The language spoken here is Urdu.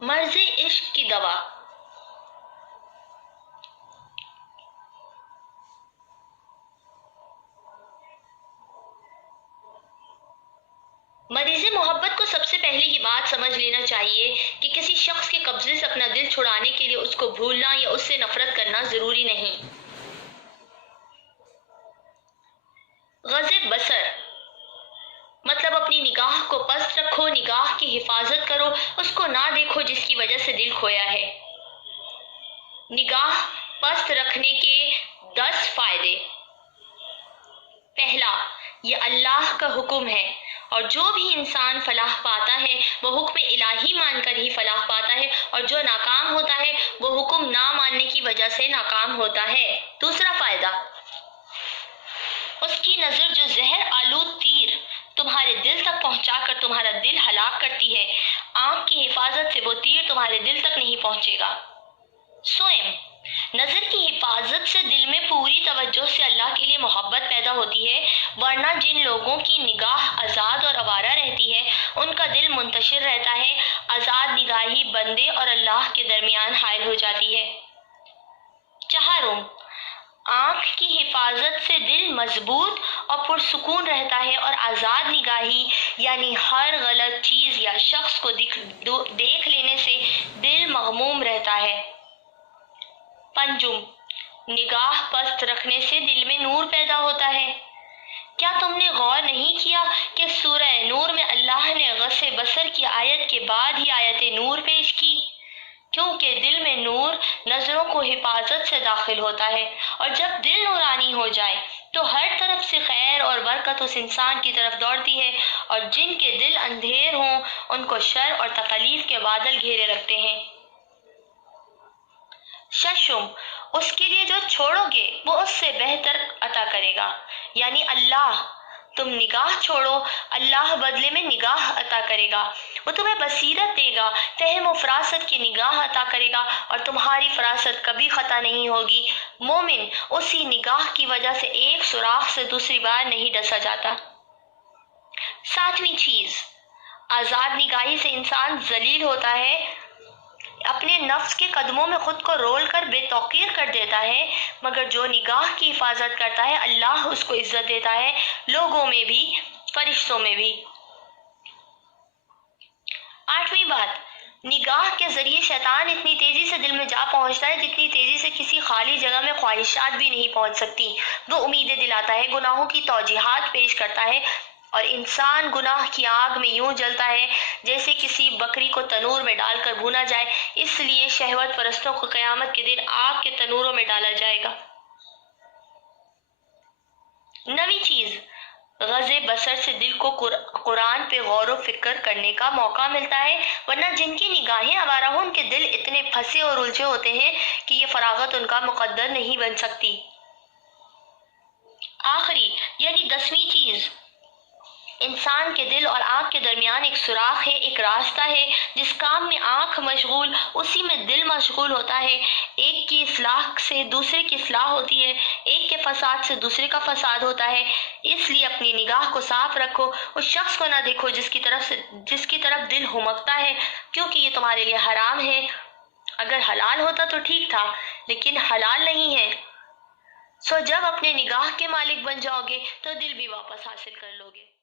مرض عشق کی دوا۔ مریض محبت کو سب سے پہلے یہ بات سمجھ لینا چاہیے کہ کسی شخص کے قبضے سے اپنا دل چھڑانے کے لیے اس کو بھولنا یا اس سے نفرت کرنا ضروری نہیں۔ غض بصر مطلب اپنی نگاہ کو پست رکھو، نگاہ کی حفاظت کرو، اس کو نہ دیکھو جس کی وجہ سے دل کھویا ہے۔ نگاہ پست رکھنے کے 10 فائدے۔ پہلا، یہ اللہ کا حکم ہے اور جو بھی انسان فلاح پاتا ہے وہ حکم الہی مان کر ہی فلاح پاتا ہے، اور جو ناکام ہوتا ہے وہ حکم نہ ماننے کی وجہ سے ناکام ہوتا ہے۔ دوسرا فائدہ، اس کی نظر جو زہر آلود تیر تمہارے دل تک پہنچا کر تمہارا دل ہلاک کرتی ہے، آنکھ کی حفاظت سے وہ تیر تمہارے دل تک نہیں پہنچے گا۔ سوئم، نظر کی حفاظت سے دل میں پوری توجہ سے اللہ کے لیے محبت پیدا ہوتی ہے، ورنہ جن لوگوں کی نگاہ آزاد اور آوارہ رہتی ہے ان کا دل منتشر رہتا ہے، آزاد نگاہی بندے اور اللہ کے درمیان حائل ہو جاتی ہے۔ چہارم، آنکھ کی حفاظت سے دل مضبوط اور پرسکون رہتا ہے اور آزاد نگاہی یعنی ہر غلط چیز یا شخص کو دیکھ لینے سے دل مغموم رہتا ہے۔ پنجم، نگاہ پست رکھنے سے دل میں نور پیدا ہوتا ہے۔ کیا تم نے غور نہیں کیا کہ سورہ نور میں اللہ نے غض بصر کی آیت کے بعد ہی آیت نور پیش کی؟ کیونکہ دل میں نور نظروں کو حفاظت سے داخل ہوتا ہے، اور جب دل نورانی ہو جائے تو ہر طرف سے خیر اور برکت اس انسان کی طرف دوڑتی ہے، اور جن کے دل اندھیر ہوں ان کو شر اور تکلیف کے بادل گھیرے رکھتے ہیں۔ ششم، اس کے لیے جو چھوڑو گے وہ اس سے بہتر عطا کرے گا، یعنی اللہ۔ تم نگاہ چھوڑو، اللہ بدلے میں نگاہ عطا کرے گا، وہ تمہیں بصیرت دے گا، فہم و فراست کی نگاہ عطا کرے گا، اور تمہاری فراست کبھی خطا نہیں ہوگی۔ مومن اسی نگاہ کی وجہ سے ایک سوراخ سے دوسری بار نہیں ڈسا جاتا۔ ساتویں چیز، آزاد نگاہی سے انسان ذلیل ہوتا ہے، اپنے نفس کے قدموں میں خود کو رول کر بے توقیر کر دیتا ہے، مگر جو نگاہ کی حفاظت کرتا ہے اللہ اس کو عزت دیتا ہے، لوگوں میں بھی فرشتوں میں بھی۔ آٹھویں بات، نگاہ کے ذریعے شیطان اتنی تیزی سے دل میں جا پہنچتا ہے جتنی تیزی سے کسی خالی جگہ میں خواہشات بھی نہیں پہنچ سکتی۔ وہ امیدیں دلاتا ہے، گناہوں کی توجیہات پیش کرتا ہے، اور انسان گناہ کی آگ میں یوں جلتا ہے جیسے کسی بکری کو تنور میں ڈال کر بھونا جائے۔ اس لیے شہوت پرستوں کو قیامت کے دن آگ کے تنوروں میں ڈالا جائے گا۔ نویں چیز، غض بصر سے دل کو قرآن پہ غور و فکر کرنے کا موقع ملتا ہے، ورنہ جن کی نگاہیں آوارہ ہوں ان کے دل اتنے پھنسے اور الجھے ہوتے ہیں کہ یہ فراغت ان کا مقدر نہیں بن سکتی۔ آخری یعنی 10ویں چیز، انسان کے دل اور آنکھ کے درمیان ایک سوراخ ہے، ایک راستہ ہے، جس کام میں آنکھ مشغول اسی میں دل مشغول ہوتا ہے۔ ایک کی اصلاح سے دوسرے کی اصلاح ہوتی ہے، ایک کے فساد سے دوسرے کا فساد ہوتا ہے۔ اس لیے اپنی نگاہ کو صاف رکھو، اس شخص کو نہ دیکھو جس کی طرف دل ہمکتا ہے، کیونکہ یہ تمہارے لیے حرام ہے۔ اگر حلال ہوتا تو ٹھیک تھا، لیکن حلال نہیں ہے۔ جب اپنے نگاہ کے مالک بن جاؤ گے تو دل بھی واپس حاصل کر لو گے۔